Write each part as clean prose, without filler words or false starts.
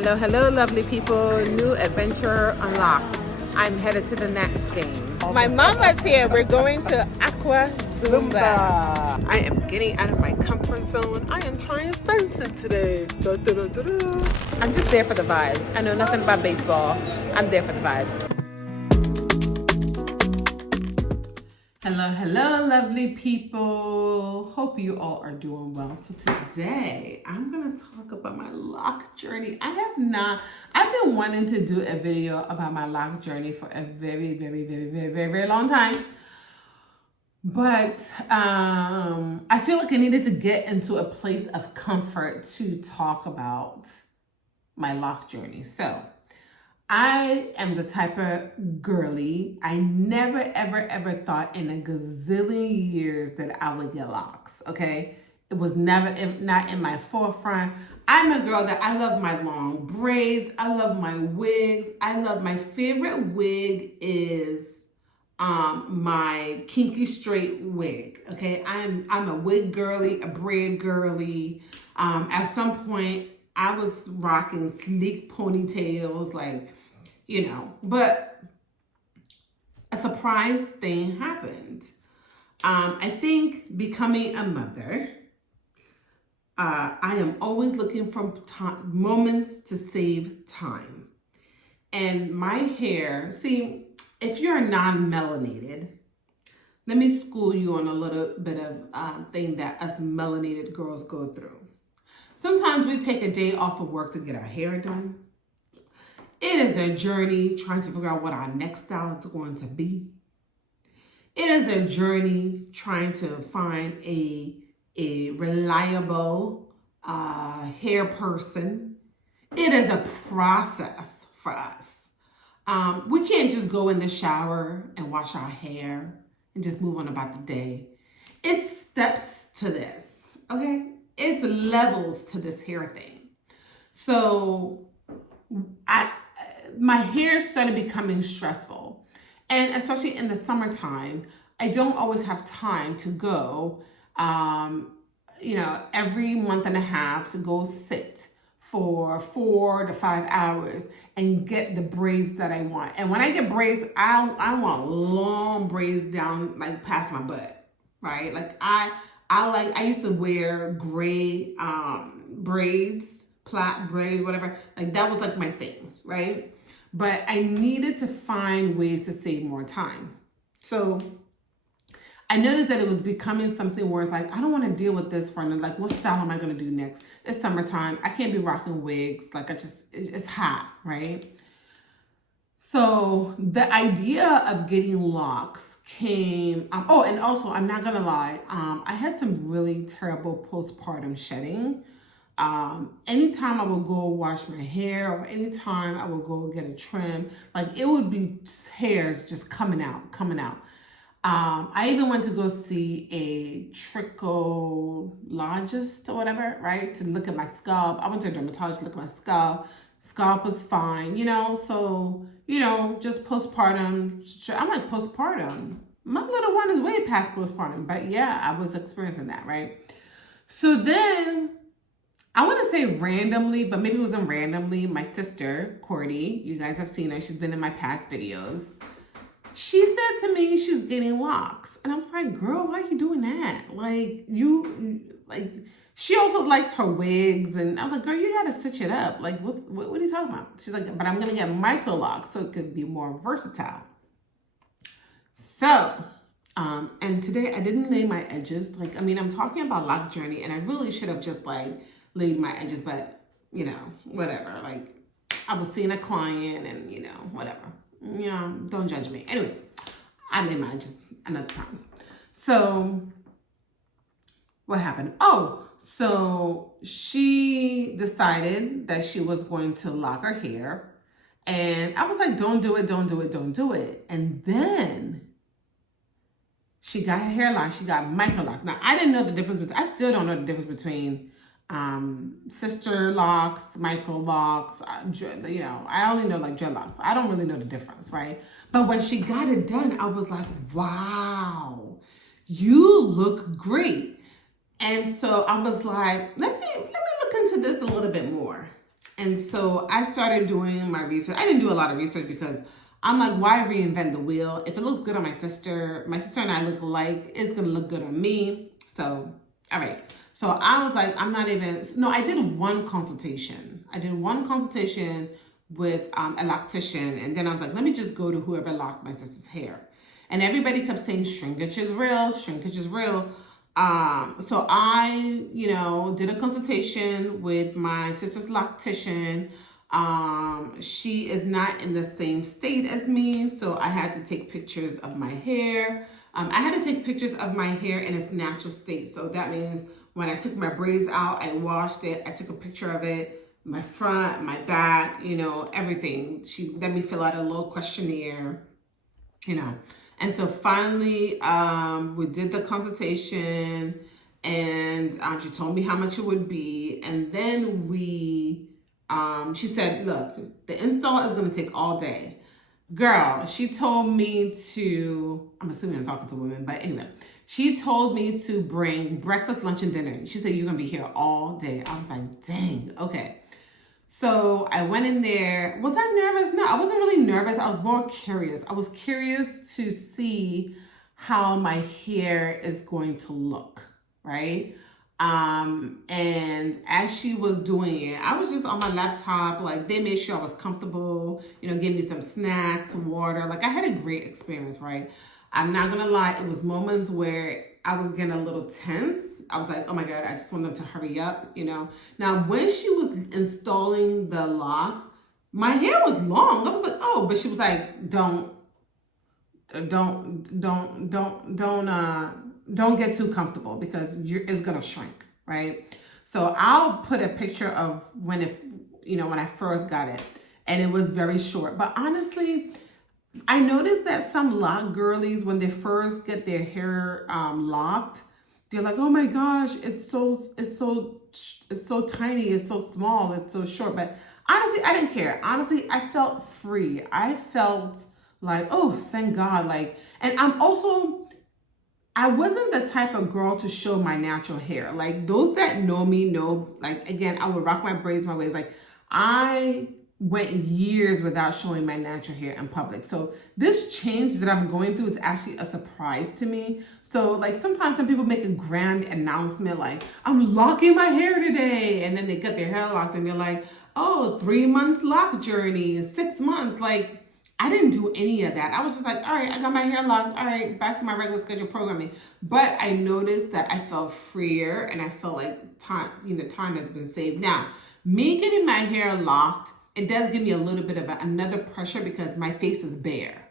Hello, lovely people. New adventure unlocked. I'm headed to the next game. My mama's here. We're going to Aqua Zumba. I am getting out of my comfort zone. I am trying fencing today. I'm just there for the vibes. I know nothing about baseball. I'm there for the vibes. Hello, lovely people. Hope you all are doing well. So today, I'm going to talk about my lock journey. I've been wanting to do a video about my lock journey for a very long time. But I feel like I needed to get into a place of comfort to talk about my lock journey. So I am the type of girly. I never, ever thought in a gazillion years that I would get locks, okay? It was never, not in my forefront. I'm a girl that I love my long braids. I love my wigs. My favorite wig is my kinky straight wig, okay? I'm a wig girly, a braid girly. At some point, I was rocking sleek ponytails, like, but a surprise thing happened. I think becoming a mother, I am always looking for moments to save time. And my hair, see, if you're non-melanated, let me school you on a little bit of thing that us melanated girls go through. Sometimes we take a day off of work to get our hair done. It is a journey trying to figure out what our next style is going to be. It is a journey trying to find a reliable hair person. It is a process for us. We can't just go in the shower and wash our hair and just move on about the day. It's steps to this, okay? It's levels to this hair thing. So my hair started becoming stressful. And especially in the summertime, I don't always have time to go, every month and a half to go sit for 4 to 5 hours and get the braids that I want. And when I get braids, I want long braids down, like past my butt, right? Like I used to wear gray braids, plait braids, whatever. Like that was like my thing, right? But I needed to find ways to save more time. So I noticed that it was becoming something where it's like, I don't want to deal with this for another, like what style am I going to do next? It's summertime. I can't be rocking wigs. Like it's hot, right? So the idea of getting locks came, and also I'm not going to lie. I had some really terrible postpartum shedding. Anytime I would go wash my hair or anytime I would go get a trim, like it would be hairs just coming out. I even went to go see a trichologist or whatever, right? To look at my scalp. I went to a dermatologist to look at my scalp. Scalp was fine, so, just postpartum. I'm like postpartum. My little one is way past postpartum, but yeah, I was experiencing that, right? So then I want to say randomly, but maybe it wasn't randomly, my sister, Courtney, you guys have seen her, she's been in my past videos. She said to me she's getting locks. And I was like, girl, why are you doing that? She also likes her wigs. And I was like, girl, you got to stitch it up. Like, what are you talking about? She's like, but I'm going to get micro locks so it could be more versatile. So, and today I didn't lay my edges. I'm talking about lock journey and I really should have just laid my edges, but whatever. Like I was seeing a client and whatever. Don't judge me. Anyway, I laid my edges another time. So what happened? So she decided that she was going to lock her hair. And I was like, don't do it. And then she got her hair locked. She got micro locks. Now, I didn't know the difference. I still don't know the difference between sister locks, micro locks, I only know like dreadlocks. I don't really know the difference, right? But when she got it done, I was like, wow, you look great. And so I was like, let me look into this a little bit more. And so I started doing my research. I didn't do a lot of research because I'm like, why reinvent the wheel? If it looks good on my sister and I look alike, it's gonna look good on me. So, all right. So I was like, I'm not even, no, I did one consultation. I did one consultation with a loctician. And then I was like, let me just go to whoever locked my sister's hair. And everybody kept saying shrinkage is real, shrinkage is real. So I, did a consultation with my sister's loctician. She is not in the same state as me, so I had to take pictures of my hair. I had to take pictures of my hair in its natural state. So that means when I took my braids out, I washed it, I took a picture of it, my front, my back, everything. She let me fill out a little questionnaire, And so finally, we did the consultation, and she told me how much it would be. And then she said, look, the install is going to take all day. Girl, she told me to, I'm assuming I'm talking to women, but anyway, she told me to bring breakfast, lunch, and dinner. She said, you're going to be here all day. I was like, dang, okay. So I went in there. Was I nervous? No, I wasn't really nervous. I was more curious. I was curious to see how my hair is going to look, right? And as she was doing it, I was just on my laptop. Like, they made sure I was comfortable, gave me some snacks, water. Like, I had a great experience, right? I'm not gonna lie, it was moments where I was getting a little tense. I was like, oh my God, I just want them to hurry up, Now, when she was installing the locks, my hair was long. I was like, oh, but she was like, don't get too comfortable because it's gonna shrink, right? So I'll put a picture of when I first got it, and it was very short. But honestly, I noticed that some lock girlies, when they first get their hair locked, they're like, oh my gosh, it's so tiny, it's so small, it's so short. But honestly, I didn't care. Honestly, I felt free. I felt like, oh, thank God. And I wasn't the type of girl to show my natural hair. Like, those that know me know, like, again, I would rock my braids, my waves. Like, I went years without showing my natural hair in public. So this change that I'm going through is actually a surprise to me. So like, sometimes some people make a grand announcement like, I'm locking my hair today. And then they get their hair locked and they're like, oh, 3 months lock journey, 6 months. Like, I didn't do any of that. I was just like, all right, I got my hair locked. All right, back to my regular schedule programming. But I noticed that I felt freer and I felt like time has been saved. Now, me getting my hair locked, it does give me a little bit of another pressure because my face is bare,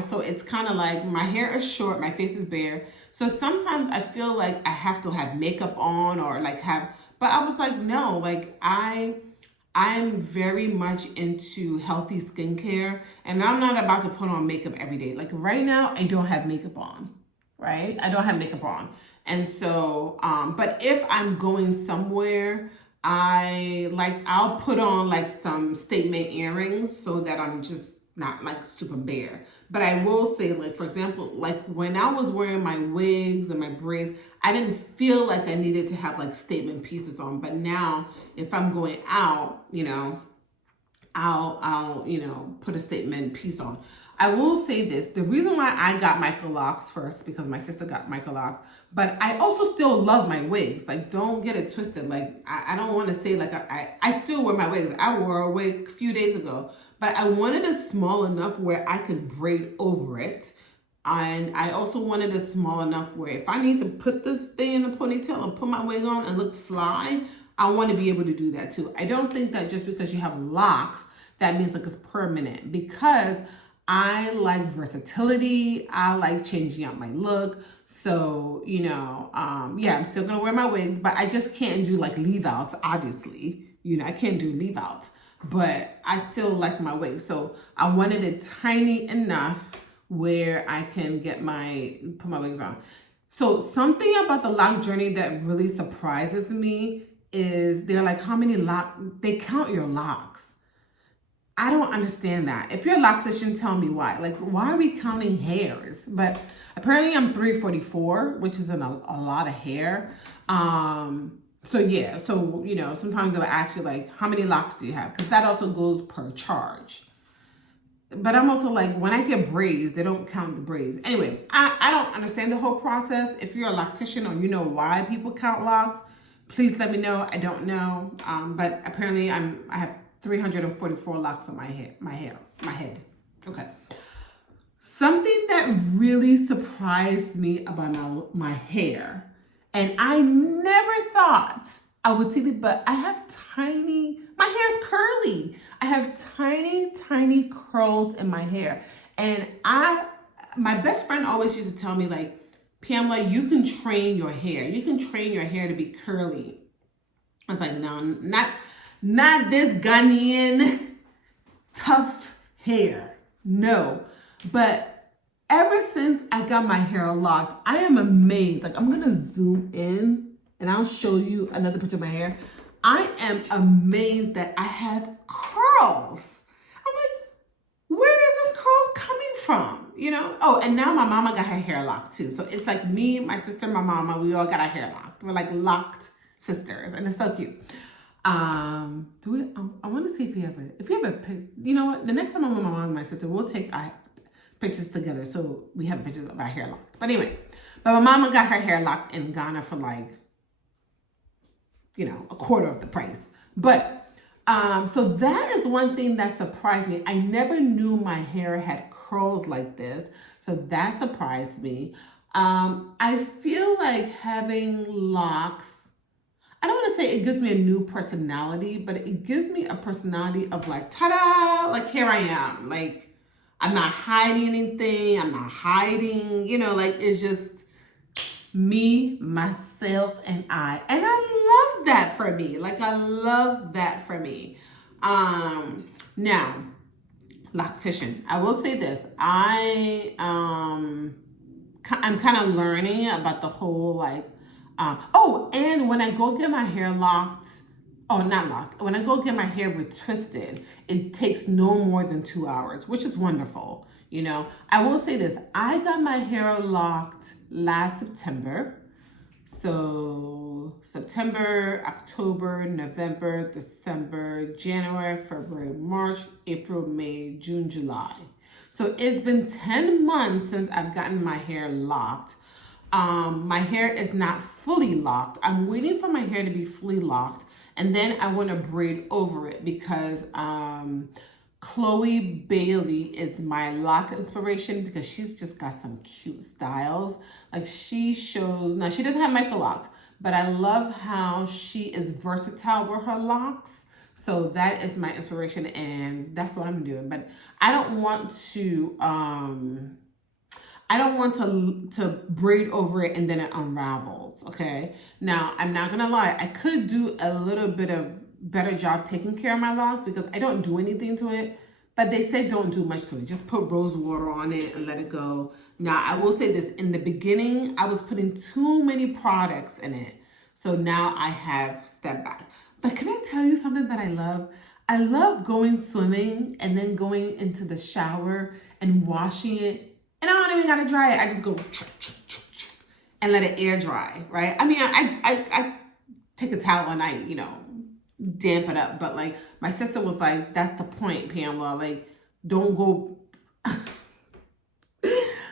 So it's kind of like my hair is short, my face is bare. So sometimes I feel like I have to have makeup on or but I was like, no, like I'm very much into healthy skincare, and I'm not about to put on makeup every day. Like right now, I don't have makeup on, right? I don't have makeup on. And so, but if I'm going somewhere, I'll put on like some statement earrings so that I'm just not like super bare. But I will say, like, for example, like when I was wearing my wigs and my braids, I didn't feel like I needed to have like statement pieces on. But now if I'm going out, I'll put a statement piece on. I will say this, the reason why I got micro locks first, because my sister got micro locks, but I also still love my wigs. Like, don't get it twisted. Like, I don't want to say like, I still wear my wigs. I wore a wig a few days ago, but I wanted it small enough where I could braid over it. And I also wanted it small enough where if I need to put this thing in a ponytail and put my wig on and look fly, I want to be able to do that too. I don't think that just because you have locks, that means like it's permanent, because I like versatility. I like changing up my look. So, yeah, I'm still going to wear my wigs, but I just can't do like leave outs, obviously. I can't do leave outs, but I still like my wigs. So I wanted it tiny enough where I can put my wigs on. So something about the lock journey that really surprises me is they're like, how many they count your locks. I don't understand that. If you're a loctician, tell me why. Like, why are we counting hairs? But apparently I'm 344, which is a lot of hair. So yeah, so you know, sometimes they'll ask you like, how many locks do you have? Because that also goes per charge. But I'm also like, when I get braids, they don't count the braids. Anyway, I don't understand the whole process. If you're a loctician or you know why people count locks, please let me know. I don't know. But apparently I have 344 locks on my head. Okay. Something that really surprised me about my hair, and I never thought I would see it, but I have my hair's curly. I have tiny, tiny curls in my hair. And my best friend always used to tell me like, Pamela, you can train your hair. You can train your hair to be curly. I was like, no, not this Ghanaian tough hair. No. But ever since I got my hair locked, I am amazed. Like, I'm going to zoom in and I'll show you another picture of my hair. I am amazed that I have curls. I'm like, where is this curls coming from? You know? Oh, and now my mama got her hair locked too. So it's like me, my sister, my mama, we all got our hair locked. We're like locked sisters, and it's so cute. I want to see if you have a picture. You know what? The next time I'm with my mom and my sister, we'll take our pictures together so we have pictures of our hair locked. But anyway, but my mama got her hair locked in Ghana for like, you know, a quarter of the price. But so that is one thing that surprised me. I never knew my hair had curls like this, so that surprised me. I feel like having locks, I don't want to say it gives me a new personality, but it gives me a personality of like, ta-da, like here I am. Like, I'm not hiding anything. I'm not hiding, you know, like it's just me, myself, and I. And I love that for me. Like, I love that for me. Now, loctician. I will say this. I'm kind of learning about the whole like, and when I go get my hair locked, not locked, when I go get my hair retwisted, it takes no more than 2 hours, which is wonderful. You know, I will say this. I got my hair locked last September. So September, October, November, December, January, February, March, April, May, June, July. So it's been 10 months since I've gotten my hair locked. My hair is not fully locked. I'm waiting for my hair to be fully locked. And then I want to braid over it because Chloe Bailey is my lock inspiration because she's just got some cute styles. Like she shows, now she doesn't have micro locks, but I love how she is versatile with her locks. So that is my inspiration and that's what I'm doing. But I don't want to braid over it and then it unravels, okay? Now, I'm not gonna lie, I could do a little bit of better job taking care of my locks because I don't do anything to it, but they say don't do much to it. Just put rose water on it and let it go. Now, I will say this, in the beginning, I was putting too many products in it. So now I have stepped back. But can I tell you something that I love? I love going swimming and then going into the shower and washing it. And I don't even gotta dry it. I just go and let it air dry, right? I mean, I take a towel and I, you know, damp it up. But like my sister was like, that's the point, Pamela. Like, don't go.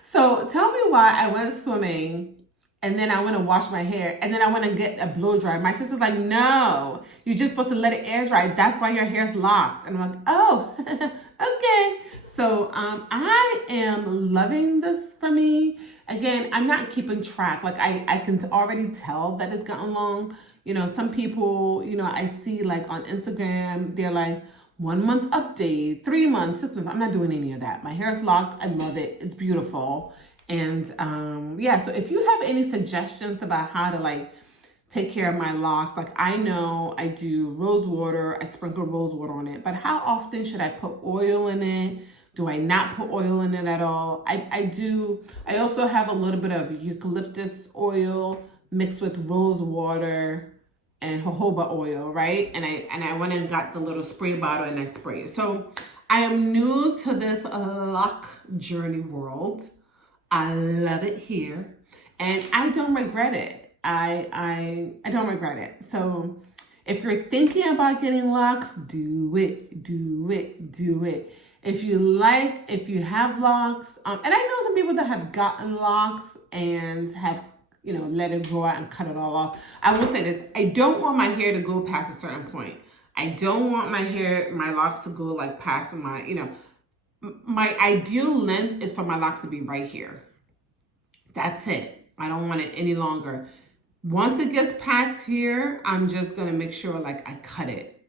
So tell me why I went swimming and then I went to wash my hair and then I went to get a blow dry. My sister's like, no, you're just supposed to let it air dry. That's why your hair's locked. And I'm like, oh, okay. So I am loving this for me. Again, I'm not keeping track. Like I can already tell that it's gotten long. You know, some people, you know, I see like on Instagram, they're like 1 month update, 3 months, 6 months. I'm not doing any of that. My hair is locked. I love it. It's beautiful. And yeah, so if you have any suggestions about how to like take care of my locks, like I know I do rose water, I sprinkle rose water on it, but how often should I put oil in it? Do I not put oil in it at all? I do. I also have a little bit of eucalyptus oil mixed with rose water and jojoba oil, right? And I went and got the little spray bottle and I spray it. So I am new to this lock journey world. I love it here and I don't regret it. I don't regret it. So if you're thinking about getting locks, do it, do it, do it. If you have locks, and I know some people that have gotten locks and have, let it grow out and cut it all off. I will say this, I don't want my hair to go past a certain point. I don't want my locks to go like past my ideal length is for my locks to be right here. That's it. I don't want it any longer. Once it gets past here, I'm just going to make sure like I cut it.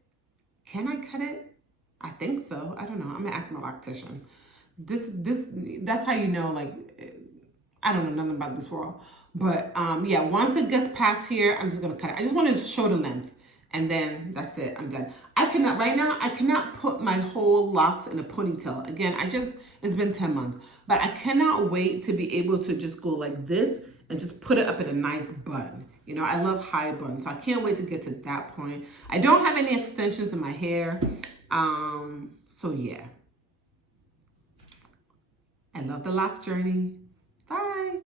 Can I cut it? I think so. I don't know. I'm going to ask my loctician. That's how you know, like, I don't know nothing about this world. But yeah, once it gets past here, I'm just going to cut it. I just want to show the length. And then that's it. I'm done. Right now, I cannot put my whole locks in a ponytail. Again, it's been 10 months. But I cannot wait to be able to just go like this and just put it up in a nice bun. I love high buns. So I can't wait to get to that point. I don't have any extensions in my hair. So yeah. I love the lock journey.